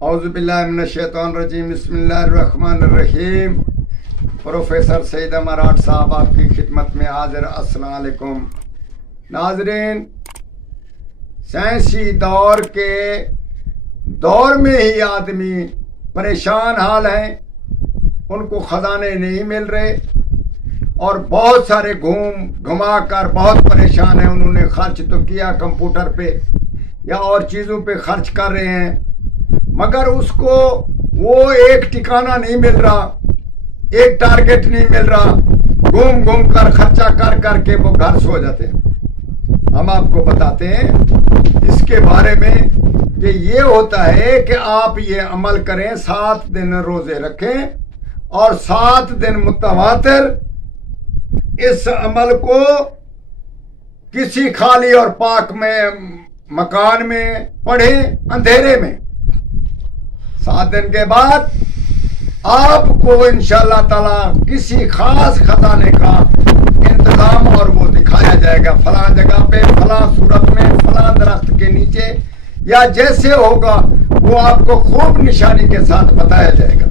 औज़ुबिल्लाहिमिनश्शैतानिर्रजीम बिस्मिल्लाहिर्रहमानिर्रहीम। प्रोफेसर सईद मराठ साहब आपकी खिदमत में हाजिर। अस्सलाम वालेकुम नाज़रीन, साइंसी दौर में ही आदमी परेशान हाल हैं, उनको ख़जाने नहीं मिल रहे और बहुत सारे घुमा कर बहुत परेशान हैं। उन्होंने खर्च तो किया कंप्यूटर पे या और चीज़ों पे खर्च कर रहे हैं, मगर उसको वो एक ठिकाना नहीं मिल रहा, एक टारगेट नहीं मिल रहा। घूम कर खर्चा कर के वो घर सो जाते हैं। हम आपको बताते हैं इसके बारे में कि ये होता है कि आप ये अमल करें, 7 दिन रोजे रखें और 7 दिन मुतवातिर इस अमल को किसी खाली और पाक में मकान में पढ़े, अंधेरे में। 7 दिन के बाद आपको इंशाअल्लाह ताला किसी खास खजाने का इंतजाम और वो दिखाया जाएगा। फला जगह पे, फला सूरत में, फला दरख्त के नीचे, या जैसे होगा वो आपको खूब निशानी के साथ बताया जाएगा।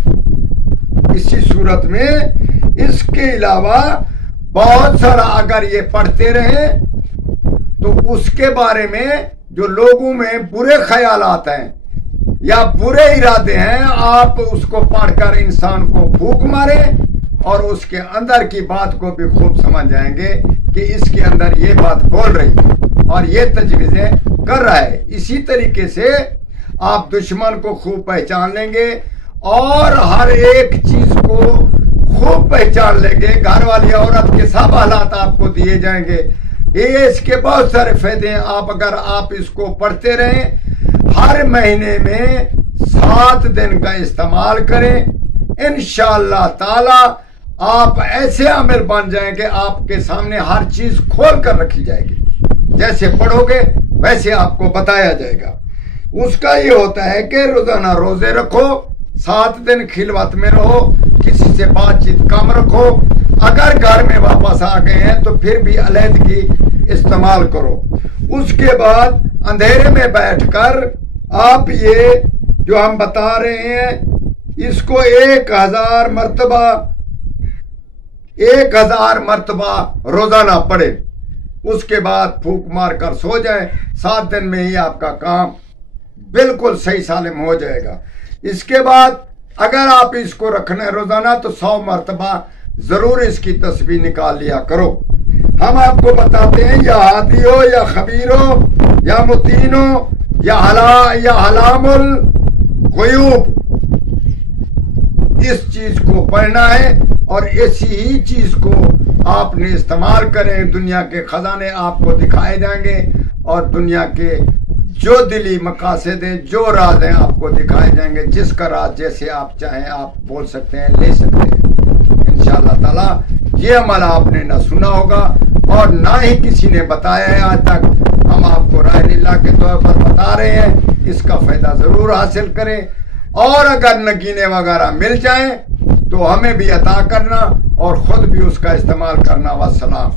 इसी सूरत में इसके अलावा बहुत सारा अगर ये पढ़ते रहे तो उसके बारे में जो लोगों में बुरे ख्यालात हैं या बुरे इरादे हैं, आप उसको पढ़कर इंसान को फूंक मारे और उसके अंदर की बात को भी खूब समझ जाएंगे कि इसके अंदर ये बात बोल रही है और ये तजवीज़ें कर रहा है। इसी तरीके से आप दुश्मन को खूब पहचान लेंगे और हर एक चीज को खूब पहचान लेंगे। घर वाली औरत के सब हालात आपको दिए जाएंगे। ये इसके बहुत सारे फायदे हैं। अगर इसको पढ़ते रहें, हर महीने में 7 दिन का इस्तेमाल करें, इंशाअल्लाह ताला आप ऐसे आमिर बन जाएंगे, आपके सामने हर चीज खोल कर रखी जाएगी। जैसे पढ़ोगे वैसे आपको बताया जाएगा। उसका ये होता है कि रोजाना रोजे रखो, 7 दिन खिलवत में रहो, किसी से बातचीत कम रखो। अगर घर में वापस आ गए हैं तो फिर भी अलहदगी इस्तेमाल करो। उसके बाद अंधेरे में बैठकर आप ये जो हम बता रहे हैं इसको 1000 मर्तबा रोजाना पढ़े। उसके बाद फूंक मार कर सो जाए। 7 दिन में ही आपका काम बिल्कुल सही सालिम हो जाएगा। इसके बाद अगर आप इसको रखना रोजाना तो 100 मर्तबा जरूर इसकी तस्बीह निकाल लिया करो। हम आपको बताते हैं या हादी हो या खबीर हो या मुतीन हो या हलामुल गुयूब, इस चीज को पढ़ना है और ऐसी ही चीज को आपने इस्तेमाल करें। दुनिया के खजाने आपको दिखाए जाएंगे और दुनिया के जो दिली मकासद हैं, जो राज हैं, आपको दिखाए जाएंगे। जिसका राज जैसे आप चाहें आप बोल सकते हैं, ले सकते हैं इंशाअल्लाह ताला। ये अमल आपने ना सुना होगा और ना ही किसी ने बताया है आज तक। हम आपको राह लीला के तौर पर बता रहे हैं, इसका फायदा जरूर हासिल करें और अगर नगीने वगैरह मिल जाएं तो हमें भी अता करना और खुद भी उसका इस्तेमाल करना। वस्सलाम।